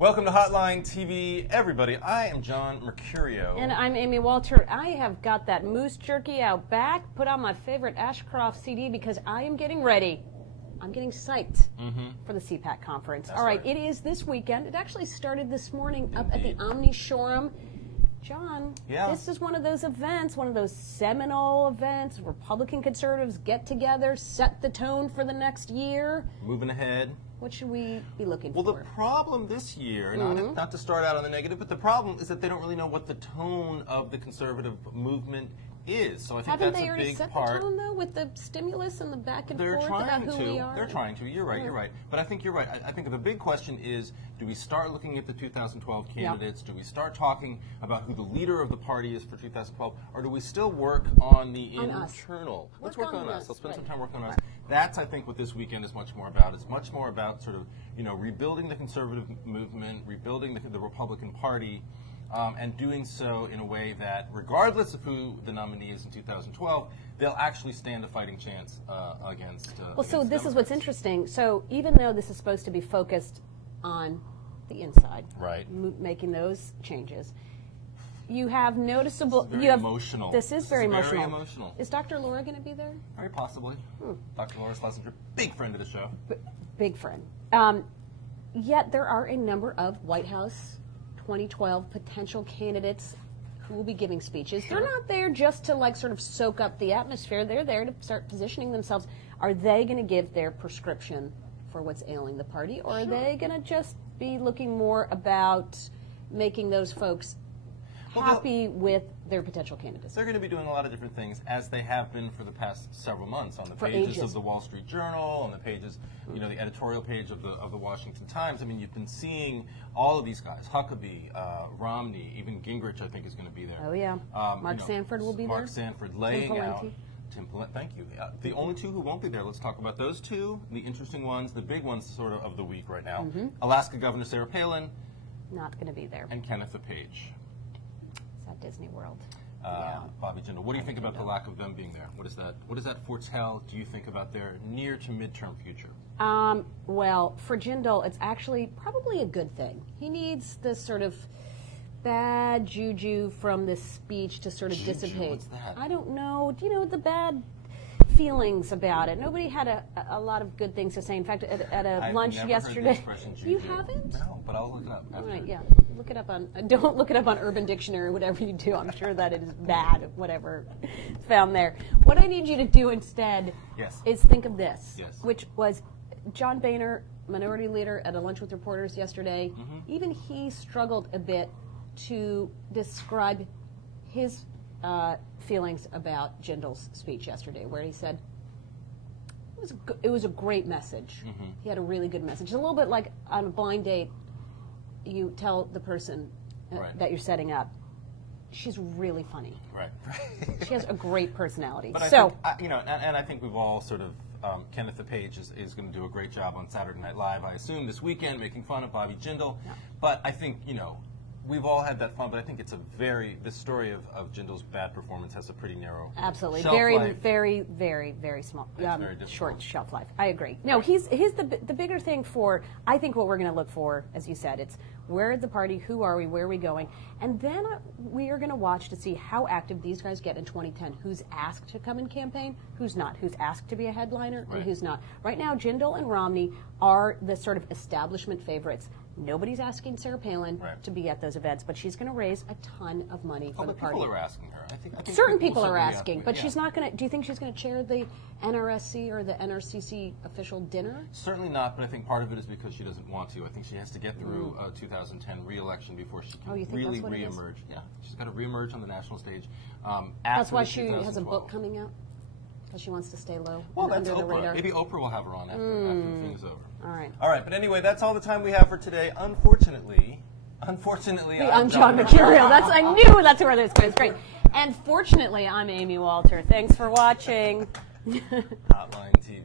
Welcome to Hotline TV, everybody. I am John Mercurio. And I'm Amy Walter. I have got that moose jerky out back, put on my favorite Ashcroft CD because I am getting ready. I'm getting psyched for the CPAC conference. That's All right, right. it is this weekend. It actually started this morning up at the Omni Showroom. John, this is one of those events, one of those seminal events. Republican conservatives get together, set the tone for the next year. Moving ahead. What should we be looking for? Well, the problem this year, not to start out on the negative, but the problem is that they don't really know what the tone of the conservative movement is. So I think Haven't that's they a already big set part. the tone, though, with the stimulus and the back and They're forth trying about who we are? They're trying to. You're right. You're right. But I think you're right. I think the big question is: do we start looking at the 2012 candidates? Do we start talking about who the leader of the party is for 2012, or do we still work on the internal? Let's work on us. Let's spend some time working on us. That's, I think, what this weekend is much more about. It's much more about sort of, rebuilding the conservative movement, rebuilding the Republican Party. And doing so in a way that, regardless of who the nominee is in 2012, they'll actually stand a fighting chance against. Well, so this is what's interesting. So even though this is supposed to be focused on the inside, right, making those changes, you have noticeable. This is very emotional. This is very emotional. Very emotional. Is Dr. Laura going to be there? Very possibly. Dr. Laura Schlesinger, big friend of the show. Big friend. Yet there are a number of White House 2012 potential candidates who will be giving speeches. They're not there just to sort of soak up the atmosphere. They're there to start positioning themselves. Are they going to give their prescription for what's ailing the party, or are they going to just be looking more about making those folks happy with their potential candidates? They're going to be doing a lot of different things, as they have been for the past several months, on the pages of the Wall Street Journal, on the pages, the editorial page of the Washington Times. I mean, you've been seeing all of these guys: Huckabee, Romney, even Gingrich, I think, is going to be there. Oh yeah, Mark Sanford will be there. Mark Sanford laying out. Tim Palin, thank you. The only two who won't be there, let's talk about those two, the interesting ones, the big ones sort of the week right now. Alaska Governor Sarah Palin. Not going to be there. And Kenneth Page. At Disney World. Bobby Jindal. What do you think about the lack of them being there? What does that foretell, do you think, about their near to midterm future? Well, for Jindal, it's actually probably a good thing. He needs this sort of bad juju from this speech to sort of dissipate. What's that? I don't know. Do you know the bad feelings about it? Nobody had a lot of good things to say. In fact, at a lunch yesterday. You haven't? No, but I'll look it up after. Right, yeah. Look it up on. Don't look it up on Urban Dictionary. Whatever you do, I'm sure that it is bad. Whatever is found there. What I need you to do instead is think of this, which was John Boehner, minority leader, at a lunch with reporters yesterday. Even he struggled a bit to describe his feelings about Jindal's speech yesterday, where he said it was a great message. He had a really good message. It's a little bit like on a blind date, you tell the person that you're setting up, she's really funny. Right. She has a great personality. But I think, and I think we've all sort of, Kenneth Page is going to do a great job on Saturday Night Live, I assume, this weekend, making fun of Bobby Jindal. Yeah. But I think, we've all had that fun, but I think it's this story of Jindal's bad performance has a pretty narrow Absolutely. shelf life. Very, very small, very short shelf life. I agree. No, he's the bigger thing for, I think what we're going to look for, as you said, it's where is the party, who are we, where are we going, and then we are going to watch to see how active these guys get in 2010. Who's asked to come and campaign, who's not, who's asked to be a headliner, and who's not. Right now, Jindal and Romney are the sort of establishment favorites. Nobody's asking Sarah Palin to be at those events, but she's going to raise a ton of money for the party. People are asking her. I think certain people are asking, but she's not going to. Do you think she's going to chair the NRSC or the NRCC official dinner? Certainly not, but I think part of it is because she doesn't want to. I think she has to get through 2010 re-election before she can really re-emerge. Yeah, she's got to re-emerge on the national stage. That's why she has a book coming out. Because she wants to stay low. Well, that's under the Oprah. radar. Maybe Oprah will have her on after the thing's over. All right. All right, but anyway, that's all the time we have for today. Unfortunately, I'm John Mercurio. I knew that's where this goes. Great. And fortunately, I'm Amy Walter. Thanks for watching. Hotline TV.